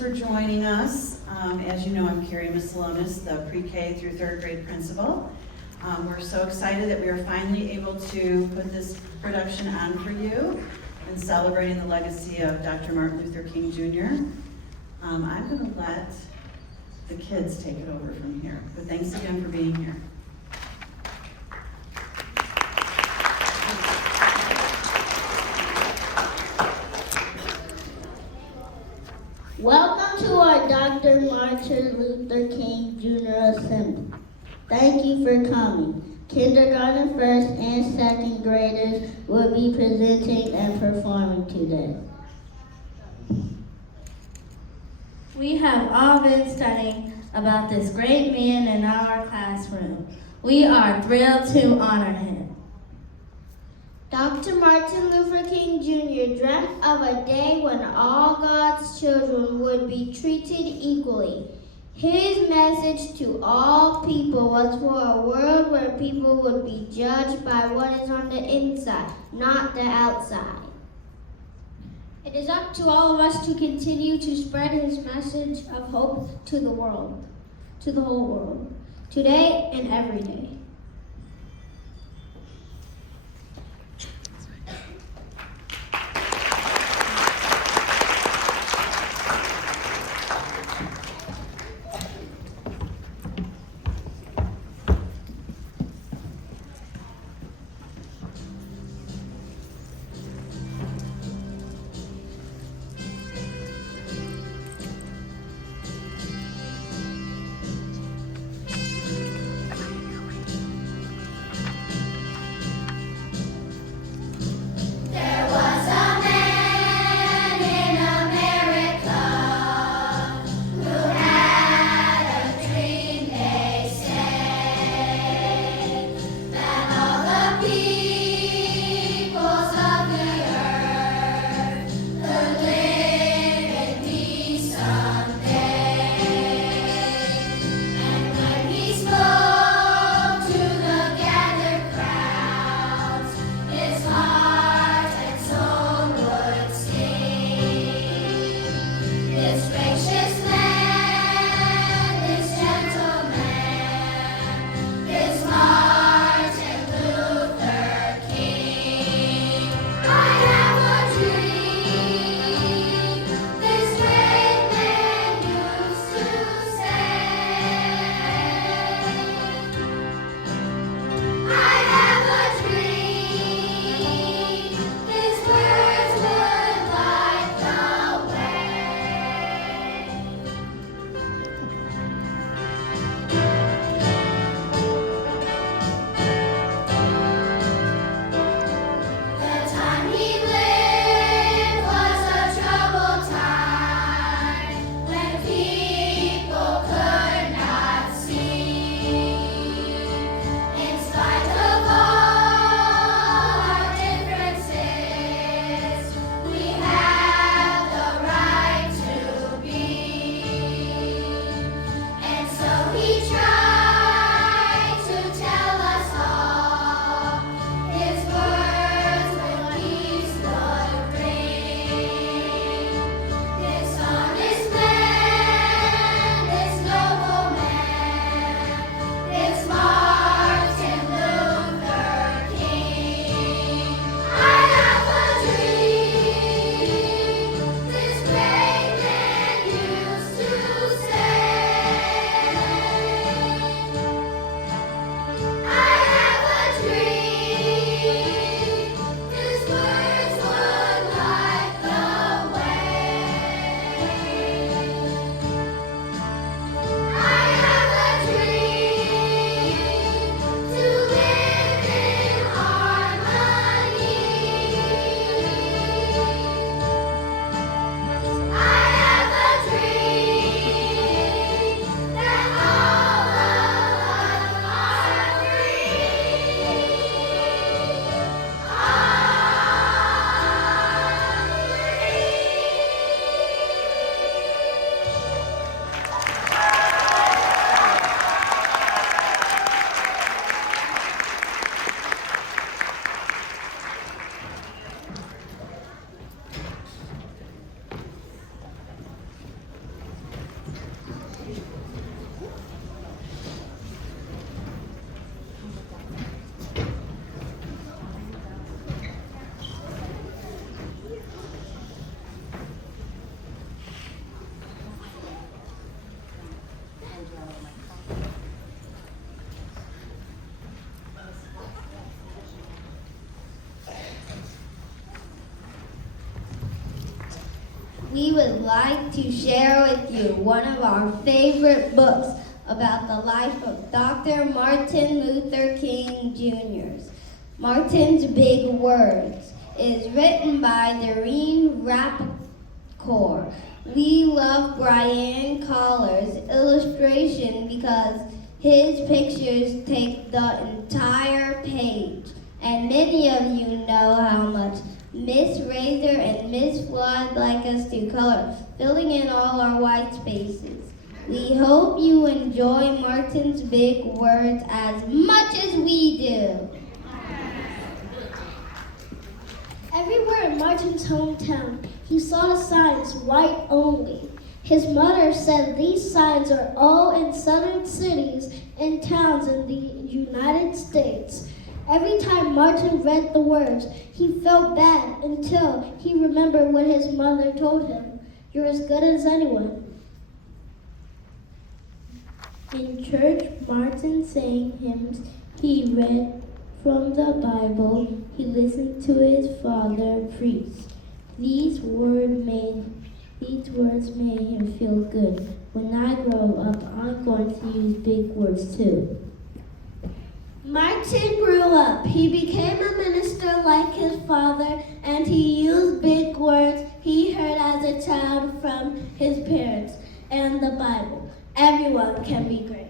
for joining us. As you know, I'm Carrie Miscelonis, the pre-K through third grade principal. We're so excited that we are finally able to put this production on for you and celebrating the legacy of Dr. Martin Luther King Jr. I'm going to let the kids take it over from here, but thanks again for being here. Welcome to our Dr. Martin Luther King Jr. Assembly. Thank you for coming. Kindergarten first and second graders will be presenting and performing today. We have all been studying about this great man in our classroom. We are thrilled to honor him. Dr. Martin Luther King Jr. dreamt of a day when all God's children would be treated equally. His message to all people was for a world where people would be judged by what is on the inside, not the outside. It is up to all of us to continue to spread his message of hope to the world, to the whole world, today and every day. we would like to share with you one of our favorite books about the life of Dr. Martin Luther King Jr. Martin's Big Words is written by Doreen Rapoport. We love Brian Collar's illustration because his pictures take the entire page. And many of you know how much Miss Razor and Miss Flood like us to color, filling in all our white spaces. We hope you enjoy Martin's Big Words as much as we do. Everywhere in Martin's hometown, he saw the signs, white only. His mother said these signs are all in southern cities and towns in the United States. Every time Martin read the words, he felt bad until he remembered what his mother told him. You're as good as anyone. In church, Martin sang hymns. He read from the Bible. He listened to his father preach. These words made him feel good. When I grow up, I'm going to use big words too. Martin grew up. He became a minister like his father, and he used big words he heard as a child from his parents and the Bible. Everyone can be great.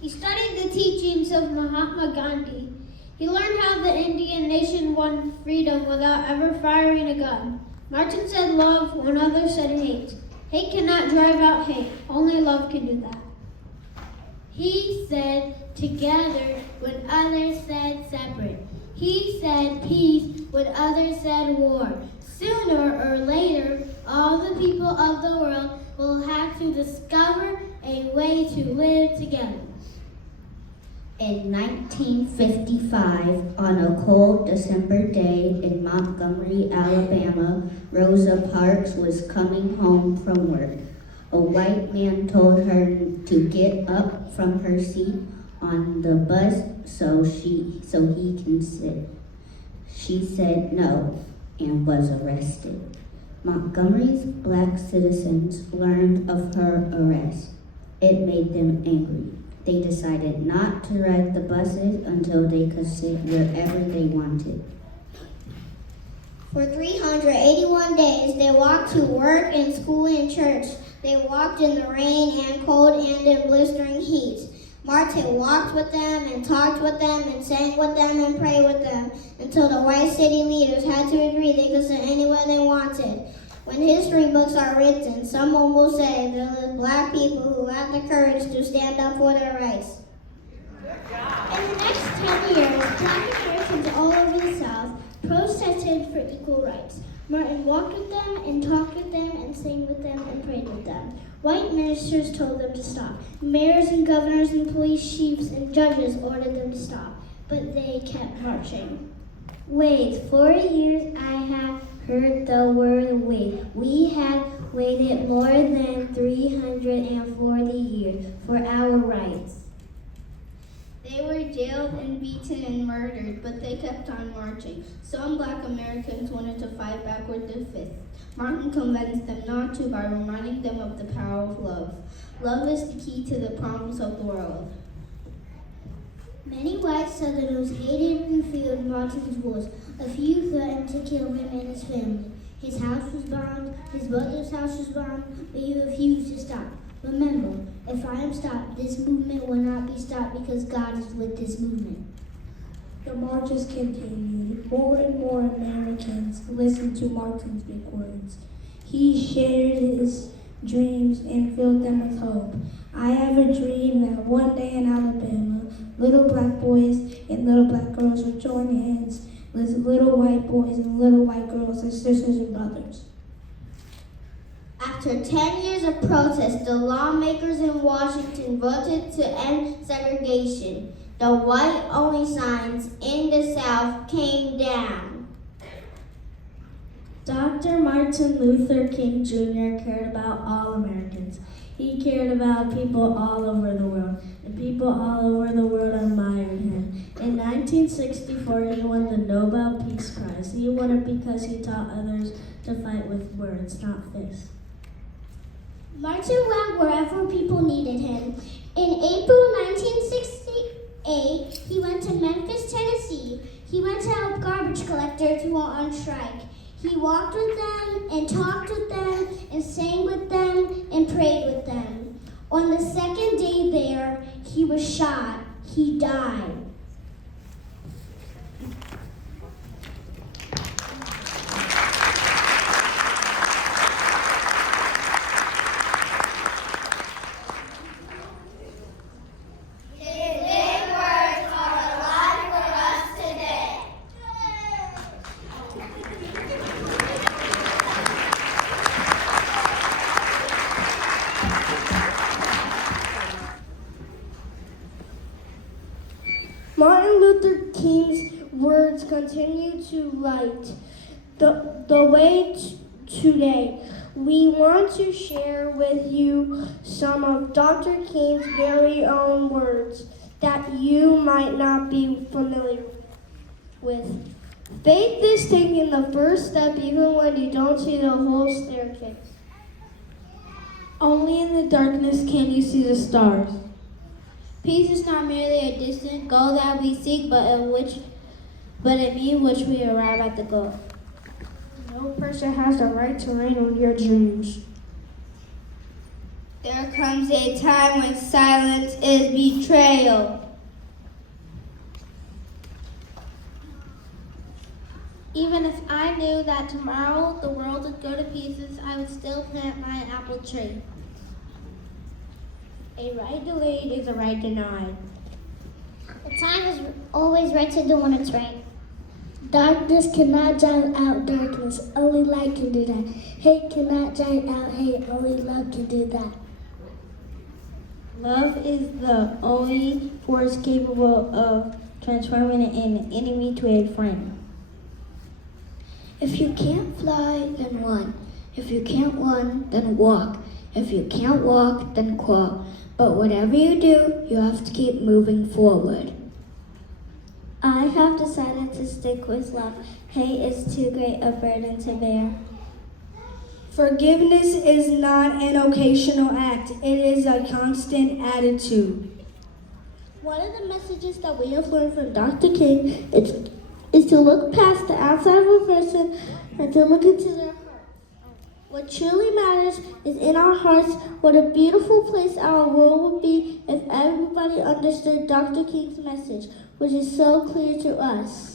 He studied the teachings of Mahatma Gandhi. He learned how the Indian nation won freedom without ever firing a gun. Martin said love when others said hate. Hate cannot drive out hate. Only love can do that. He said together when others said separate. He said peace when others said war. Sooner or later, all the people of the world will have to discover a way to live together. In 1955, on a cold December day in Montgomery, Alabama, Rosa Parks was coming home from work. A white man told her to get up from her seat on the bus so he can sit. She said no and was arrested. Montgomery's black citizens learned of her arrest. It made them angry. They decided not to ride the buses until they could sit wherever they wanted. For 381 days, they walked to work and school and church. They walked in the rain and cold and in blistering heat. Martin walked with them and talked with them and sang with them and prayed with them until the white city leaders had to agree they could sit anywhere they wanted. When history books are written, someone will say there were black people who had the courage to stand up for their rights. In the next 10 years, black Americans all over the South protested for equal rights. Martin walked with them and talked with them and sang with them and prayed with them. White ministers told them to stop. Mayors and governors and police chiefs and judges ordered them to stop, but they kept marching. Wait, 4 years I have heard the word wait. We have waited more than 340 years for our rights. They were jailed and beaten and murdered, but they kept on marching. Some black Americans wanted to fight back with their fists. Martin convinced them not to by reminding them of the power of love. Love is the key to the problems of the world. Many white Southerners hated and feared Martin's voice. A few threatened to kill him and his family. His house was burned, his brother's house was burned, but he refused to stop. Remember, if I am stopped, this movement will not be stopped because God is with this movement. The marches continued. More and more Americans listened to Martin's big words. He shared his dreams and filled them with hope. I have a dream that one day in Alabama, little black boys and little black girls will join hands with little white boys and little white girls as sisters and brothers. After 10 years of protest, the lawmakers in Washington voted to end segregation. The white-only signs in the South came down. Dr. Martin Luther King Jr. cared about all Americans. He cared about people all over the world, and people all over the world admired him. In 1964, he won the Nobel Peace Prize. He won it because he taught others to fight with words, not fists. Martin went wherever people needed him. In April 1968, he went to Memphis, Tennessee. He went to help garbage collectors who were on strike. He walked with them and talked with them and sang with them and prayed with them. On the second day there, he was shot. He died. Martin Luther King's words continue to light the way today. We want to share with you some of Dr. King's very own words that you might not be familiar with. Faith is taking the first step even when you don't see the whole staircase. Only in the darkness can you see the stars. Peace is not merely a distant goal that we seek, but in which we arrive at the goal. No person has the right to reign on your dreams. There comes a time when silence is betrayal. Even if I knew that tomorrow the world would go to pieces, I would still plant my apple tree. A right delayed is a right denied. The time is always right to do when it's right. Darkness cannot drown out darkness, only light can do that. Hate cannot drown out hate, only love can do that. Love is the only force capable of transforming an enemy to a friend. If you can't fly, then run. If you can't run, then walk. If you can't walk, then crawl. But whatever you do, you have to keep moving forward. I have decided to stick with love. Hate is too great a burden to bear. Forgiveness is not an occasional act. It is a constant attitude. One of the messages that we have learned from Dr. King is to look past the outside of a person and to look into their heart. What truly matters is in our hearts. What a beautiful place our world would be if everybody understood Dr. King's message, which is so clear to us.